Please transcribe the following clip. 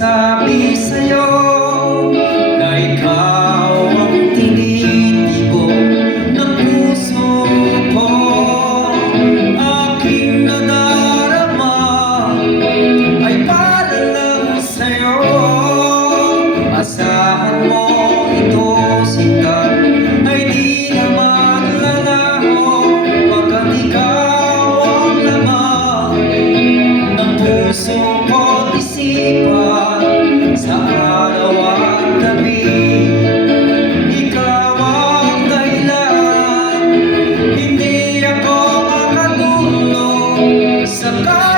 sabi. It's a